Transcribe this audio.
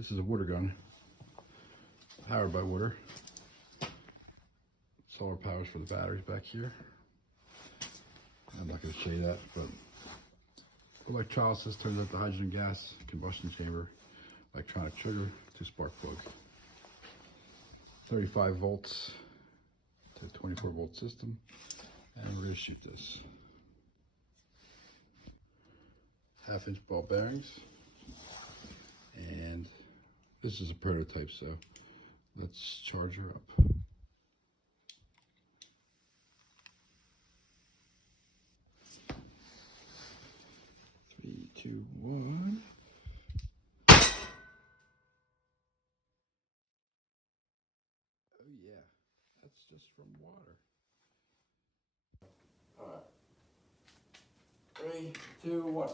this is a water gun, powered by water. Solar powers for the batteries back here. I'm not going to show you that, but electrolysis turns out the hydrogen gas, combustion chamber, electronic trigger to spark plug. 35 volts to 24 volt system, and we're going to shoot this. 1/2 inch ball bearings, and this is a prototype, so let's charge her up. Three, two, one. Oh yeah, that's just from water. All right. 3, 2, 1.